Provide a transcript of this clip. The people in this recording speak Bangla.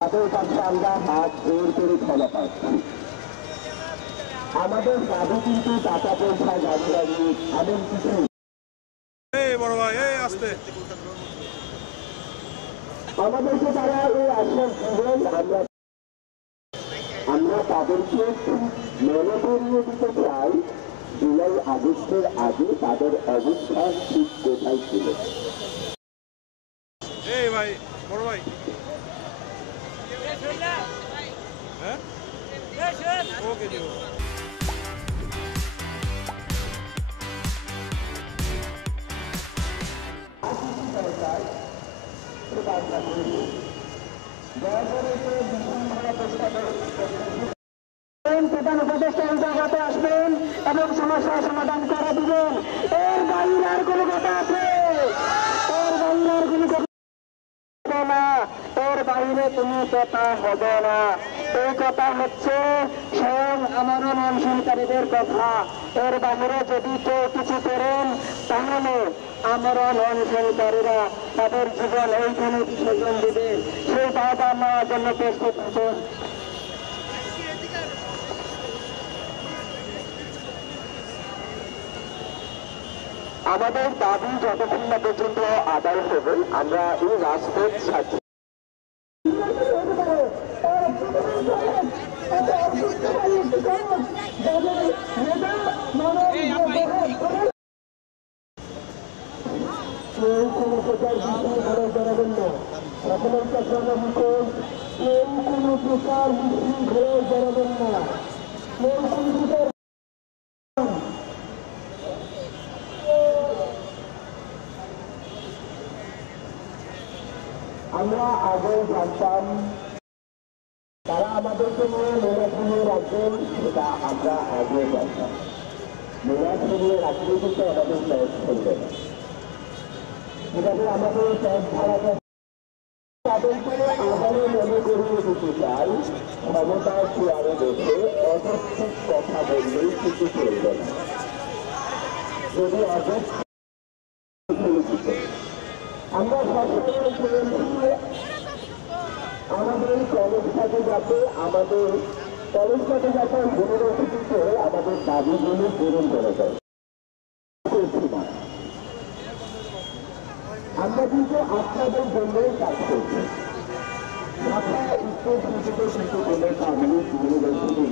তাদের কাছে আমরা হাত জোর করে ক্ষমা পাচ্ছি। আমাদের দাবি কিন্তু টাকা পয়সা গাড়ি গাড়ি এমন কিছু আমাদেরকে তারা এই আশ্বাস দিবেন। আমরা তাদেরকে মনে করিয়ে দিতে চাই জুলাই আগস্টের আগে তাদের অবস্থান ঠিক কোথায় ছিল। ভাই বড় ভাই ওকে দিব প্রধান উপদেষ্টা এই জায়গাতে আসবেন এবং সমস্যার সমাধান করে দিবেন। এর বাইরে আর কোনো কথা আছে? এর বাইরে আর কোনো কথা না, এর বাইরে কোনো কথা হবে না। এই কথা হচ্ছে স্বয়ং আমারও অনশনকারীদের কথা। এর বাইরে যদি কেউ কিছু করেন তাহলে আমারও অনশনকারীরা তাদের জীবন এইখানে বিসর্জন দিবে। সেই দায়িত্ব নেওয়ার জন্য প্রস্তুত আছেন। আমাদের দাবি যতক্ষণ না পর্যন্ত আদায় হবে আমরা এই রাজপথ ছাড়ছি। কেউ কোনো প্রকার মিছিল ঘরে বেড়াবেন না। সকলের কাছে অনুরোধ, কেউ কোনো প্রকার মিছিল ঘরে বেড়াবেন না। কেউ কোনো প্রকার আমরা আগে জানতাম তারা আমাদেরকে নিয়ে মেরাজ নিয়ে রাখবেন, সেটা আমরা আগে জানতাম। মেরাজ নিয়ে রাখলে কিন্তু আমাদের সহজ করবে না। এভাবে আমাদের সব ধারাটা তাদেরকে আবারও মনে করিয়ে দিতে চাই, ক্ষমতার চেয়ারে বসে অযৌক্তিক কথা বললেই কিছু চলবে না। যদি অযৌক্তিক আমরা সবসময় শুনেছি আমাদের কলেজটাকে যাতে ইউনিভার্সিটিতে আমাদের দাবিগুলো পূরণ করে দেয়। আমরা কিন্তু আপনাদের জন্যই কাজ করছি। ঢাকা উত্তর শিক্ষিত শিক্ষকদের পাবলিক ইউনিভার্সিটি